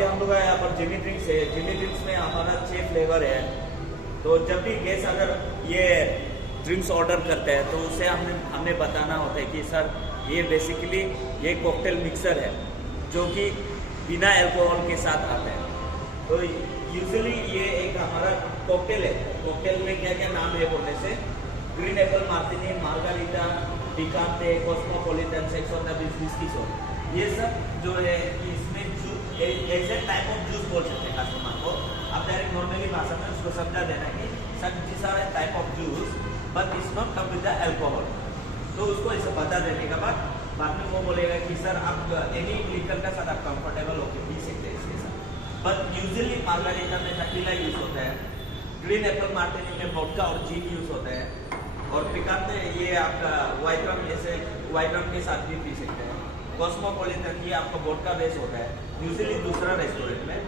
अभी हम लोग यहाँ पर जिमी ड्रिंक्स है। जिमी ड्रिंक्स में हमारा 6 फ्लेवर है। तो जब भी गेस्ट अगर ये ड्रिंक्स ऑर्डर करते हैं तो उसे हमें बताना होता है कि सर ये बेसिकली ये कॉकटेल मिक्सर है जो कि बिना अल्कोहल के साथ आता है। तो यूजुअली ये एक हमारा कॉकटेल है। कॉकटेल में क्या क्या नाम है बोलने से green apple martini, margarita, picante, cosmopolitan, sex of the beach, whisky shot, ये सब जो है इसमें ऐसे टाइप ऑफ जूस बोल सकते हैं कस्टमर को। आप डायरेक्ट नॉर्मली भाषा में उसको समझा देना कि sir this are type of juice but it's not come with the alcohol. तो उसको ऐसे बता देने के बाद में वो बोलेगा कि सर आप एनी लिकर का साथ आप कंफर्टेबल होकर पी सकते हैं इसके साथ। बट यूजुअली मार्गारीटा में टकीला यूज होता है, ग्रीन एप्पल मार्टिनी में वोडका और जीन यूज होता है, और पिकांटे ये आपका वाइट रम, जैसे वाइट रम के साथ भी पी सकते हैं। कॉस्मोपॉलिटन ये आपका वोडका बेस होता है यूजुअली दूसरा रेस्टोरेंट में।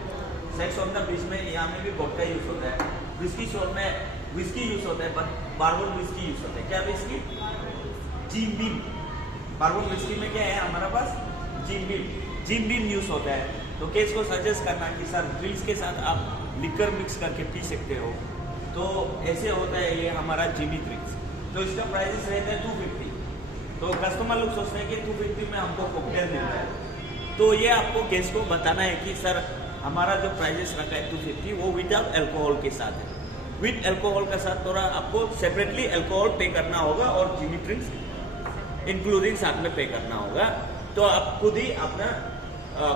सेक्स ऑन द बीच में यहाँ में भी वोडका यूज होता है। विस्की शॉट में विस्की यूज होता है, बट बारबन विस्की यूज होता है। क्या whisky? Jim Beam. Bourbon whisky में क्या है हमारा पास? Jim Beam. Jim Beam use होता है। तो केस को सजेस्ट करना कि सर ड्रिंक्स के साथ आप लिकर मिक्स करके पी सकते हो। तो ऐसे होता है ये हमारा जिमी ड्रिंक्स। तो इसका प्राइस रहता है 250। तो कस्टमर लोग सोचते हैं कि 250 में हमको कॉकटेल मिल रहा है। तो ये आपको गेस्ट को बताना है कि सर हमारा जो प्राइजेस रखा है 250 वो विदाउट अल्कोहल के साथ है। विद अल्कोहल के साथ थोड़ा आपको सेपरेटली अल्कोहल पे करना होगा और जिमी ड्रिंक्स इंक्लूडिंग साथ में पे करना होगा। तो आप खुद ही अपना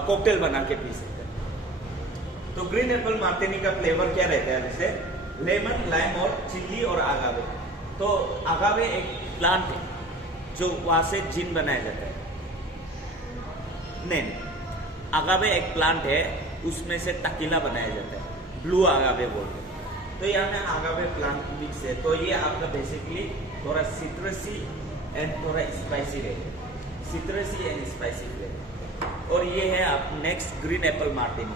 कॉकटेल बना के पी सकते हैं। तो ग्रीन एप्पल मार्टिनी का फ्लेवर क्या रहता है? जैसे लेमन, लाइम और चिल्ली और आगावे। तो आगावे एक प्लांट है जो वहां से जिन बनाया जाता है। नहीं, आगावे एक प्लांट है, उसमें से टकीला बनाया जाता है, ब्लू आगावे बोलते हैं। तो यहाँ में आगावे प्लांट मिक्स है। तो ये आपका बेसिकली थोड़ा सिट्रसी एंड थोड़ा स्पाइसी रहेगा, सिट्रसी एंड स्पाइसी रहेगा। और ये है आप next green apple Martini.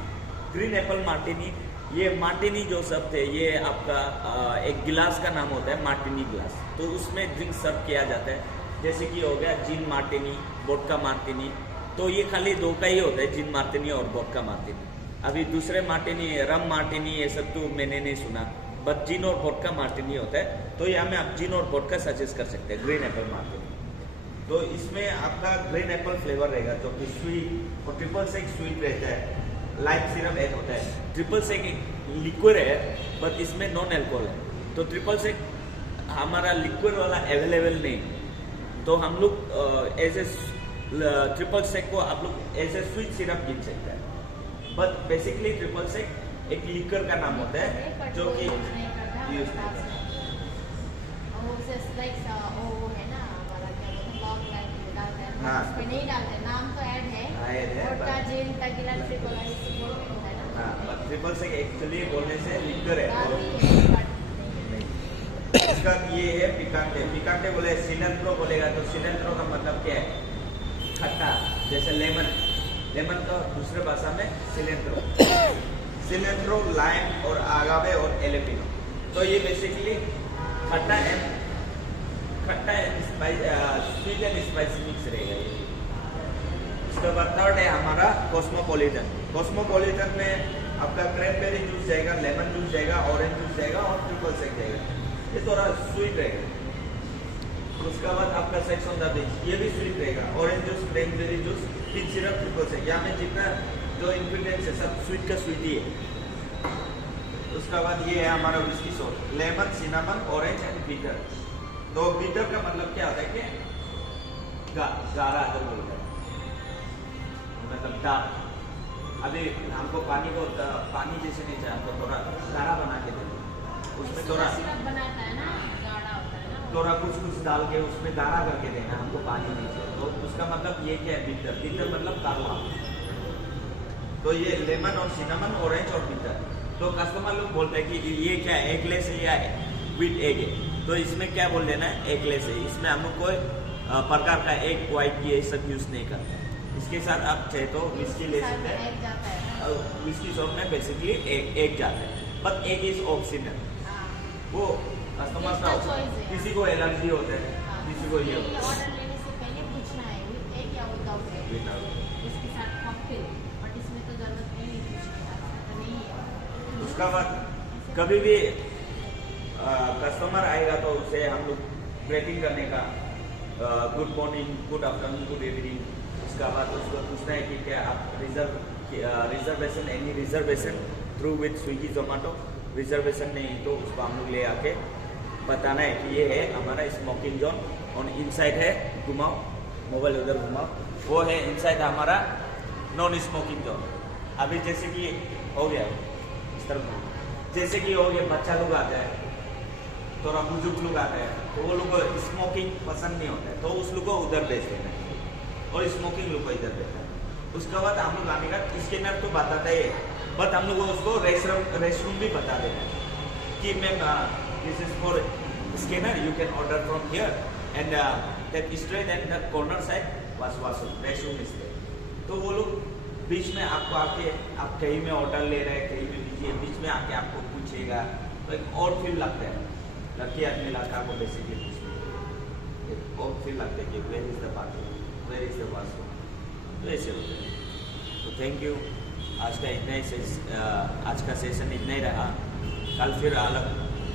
Green apple Martini, ये मार्टिनी जो शब्द है ये आपका एक गिलास का नाम होता है, मार्टिनी गिलास। तो उसमें ड्रिंक सर्व किया जाता है, जैसे कि हो गया जिन मार्टिनी, वोडका मार्टिनी। तो ये खाली दो का ही होता है, जिन मार्टिनी और वोडका मार्टिनी। अभी दूसरे मार्टिनी, रम मार्टिनी, ये सब तो मैंने नहीं सुना, बट जिन और वोडका मार्टिनी होता है। तो यहाँ में आप जिन और वोडका सजेस्ट कर सकते हैं ग्रीन एप्पल मार्टिनी। तो इसमें आपका ग्रीन एप्पल फ्लेवर रहेगा जो कि स्वीट और ट्रिपल सेक स्वीट रहता है, लाइम सिरप ऐड होता है। ट्रिपल सेक एक लिक्विड है बट इसमें नॉन अल्कोहल है। तो ट्रिपल सेक हमारा लिक्विड वाला अवेलेबल नहीं, तो हम लोग एज ए ट्रिपल सेक को आप लोग एज ए स्वीट सिरप गिन सकते हैं। बट बेसिकली ट्रिपल सेक एक लिक्विड का नाम होता है जो कि यूज नहीं करता। हाँ, नहीं डालते, नाम तो ऐड है। वोडका, जिन, टकीला, ट्रिपल है ना। हाँ, ट्रिपल सेक एक्चुअली बोलने से लिक्विड है। इसका ये है पिकांटे। पिकांटे बोले सिलेंट्रो बोलेगा तो सिलेंट्रो का मतलब क्या है? खट्टा, जैसे लेमन। लेमन का दूसरे भाषा में सिलेंट्रो। सिलेंट्रो, लाइम और आगावे और एलेपिनो। तो ये बेसिकली खट्टा and sweet and spicy mix रहेगा ये। उसके बाद थर्ड है हमारा कॉस्मोपॉलिटन। कॉस्मोपॉलिटन में आपका क्रैनबेरी जूस जाएगा, लेमन जूस जाएगा, ऑरेंज जूस जाएगा और ट्रिपल सेक जाएगा। ये थोड़ा स्वीट रहेगा। उसके बाद आपका सेक्स ऑन द बीच, ये भी स्वीट रहेगा। Orange juice, cranberry juice, peach syrup, triple sec. यहाँ में जितना जो इंग्रेडिएंट्स है सब स्वीट का स्वीट ही है। उसके बाद ये है हमारा whisky shot, lemon, cinnamon, orange and bitter. तो बीटर का मतलब क्या होता है कि गाढ़ा अदर बोलते हैं, मतलब डार्क। अभी हमको पानी जैसे नहीं चाहिए, हमको थोड़ा गाढ़ा बना के देना, उसमें थोड़ा बनाता है ना, गाढ़ा होता है ना, थोड़ा कुछ डाल के उसमें गाढ़ा करके देना, हमको पानी नहीं चाहिए। तो उसका मतलब ये क्या है? बीटर। बीटर मतलब काढ़ा। तो ये लेमन और सिनामन, ऑरेंज और बीटर। तो कस्टमर लोग बोलते हैं कि ये क्या है, एगलेस है या विद एग है? तो इसमें क्या बोल देना है? एगलेस है। इसमें हम लोग कोई प्रकार का एग व्हाइट ये सब यूज नहीं करते। इसके साथ आप चाहे तो विस्की ले सकते हैं। विस्की शॉट में बेसिकली एग जाता है, बट एग इज ऑप्शनल। वो कस्टमर का किसी को एलर्जी होता है, किसी को ये ऑर्डर लेने से पहले पूछना है विद एग या विदाउट एग। इसके साथ कॉकटेल, बट इसमें तो जरूरत नहीं है। उसका बाद कभी भी कस्टमर आएगा तो उसे हम लोग ग्रीटिंग करने का good morning, good afternoon, good evening. उसका बाद उसको पूछना है कि क्या आप reservation, any reservation through with Swiggy Zomato, reservation नहीं तो उसको हम लोग ले आके बताना है कि ये है हमारा स्मोकिंग जोन और इनसाइड है, घुमाओ मोबाइल उधर घुमाओ, वो है इनसाइड हमारा नॉन स्मोकिंग जोन। अभी जैसे कि हो गया इस तरह, जैसे कि हो गया बच्चा लोग आते हैं, थोड़ा बुजुर्ग लोग आते हैं, तो वो लोग को स्मोकिंग पसंद नहीं होता है, तो उस लोग को उधर भेज देना है और स्मोकिंग लोग को इधर भेजना है। उसके बाद हम लोग आने का स्कैनर तो बताता है, बट हम लोग उसको रेस्टरूम भी बता देना है कि ma'am this is for scanner, you can order from here and that straight and that corner side washroom, restroom is there. तो वो लोग बीच में आपको आके, आप कहीं में ऑर्डर ले रहे हैं, कहीं में लीजिए, बीच में आके आपको पूछेगा, तो एक और फील लगता है, लड़की आदमी लड़का को बेसिकली पूछते एक और फील लगता है कि where is the bathroom, where is the washroom, तो ऐसे होते हैं। तो थैंक यू, आज का इतना ही आज का सेशन इतना ही रहा। कल फिर अलग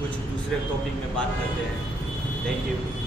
कुछ दूसरे टॉपिक में बात करते हैं। Thank you.